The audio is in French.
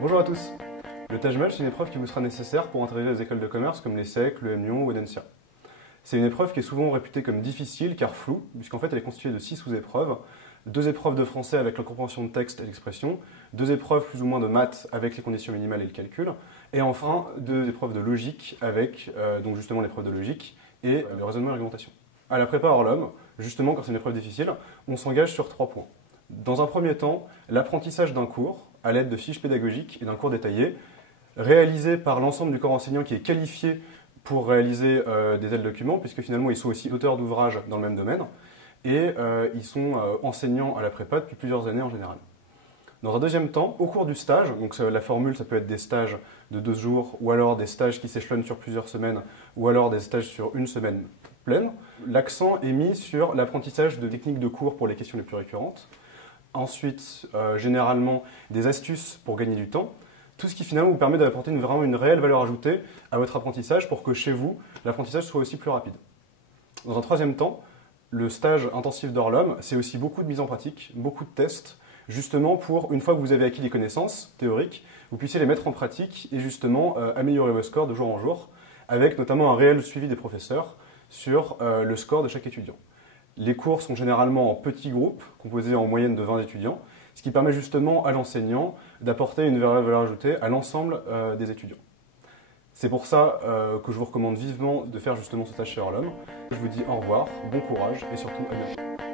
Bonjour à tous. Le Taj Mahal, c'est une épreuve qui vous sera nécessaire pour intégrer les écoles de commerce comme l'ESSEC, le M Lyon ou EDENSIA. C'est une épreuve qui est souvent réputée comme difficile car floue, puisqu'en fait elle est constituée de 6 sous-épreuves, 2 épreuves de français avec la compréhension de texte et l'expression, 2 épreuves plus ou moins de maths avec les conditions minimales et le calcul, et enfin 2 épreuves de logique avec donc justement l'épreuve de logique et le raisonnement et l'argumentation. À la prépa hors l'homme, justement quand c'est une épreuve difficile, on s'engage sur 3 points. Dans un premier temps, l'apprentissage d'un cours à l'aide de fiches pédagogiques et d'un cours détaillé, réalisé par l'ensemble du corps enseignant qui est qualifié pour réaliser des tels documents, puisque finalement ils sont aussi auteurs d'ouvrages dans le même domaine, et ils sont enseignants à la prépa depuis plusieurs années en général. Dans un deuxième temps, au cours du stage, donc la formule ça peut être des stages de 2 jours, ou alors des stages qui s'échelonnent sur plusieurs semaines, ou alors des stages sur une semaine pleine, l'accent est mis sur l'apprentissage de techniques de cours pour les questions les plus récurrentes. Ensuite, généralement, des astuces pour gagner du temps. Tout ce qui finalement vous permet d'apporter vraiment une réelle valeur ajoutée à votre apprentissage pour que chez vous, l'apprentissage soit aussi plus rapide. Dans un troisième temps, le stage intensif d'Orlum, c'est aussi beaucoup de mise en pratique, beaucoup de tests, justement pour, une fois que vous avez acquis des connaissances théoriques, vous puissiez les mettre en pratique et justement améliorer vos scores de jour en jour, avec notamment un réel suivi des professeurs sur le score de chaque étudiant. Les cours sont généralement en petits groupes, composés en moyenne de 20 étudiants, ce qui permet justement à l'enseignant d'apporter une valeur ajoutée à l'ensemble des étudiants. C'est pour ça que je vous recommande vivement de faire justement ce stage chez Orlum. Je vous dis au revoir, bon courage et surtout à bientôt.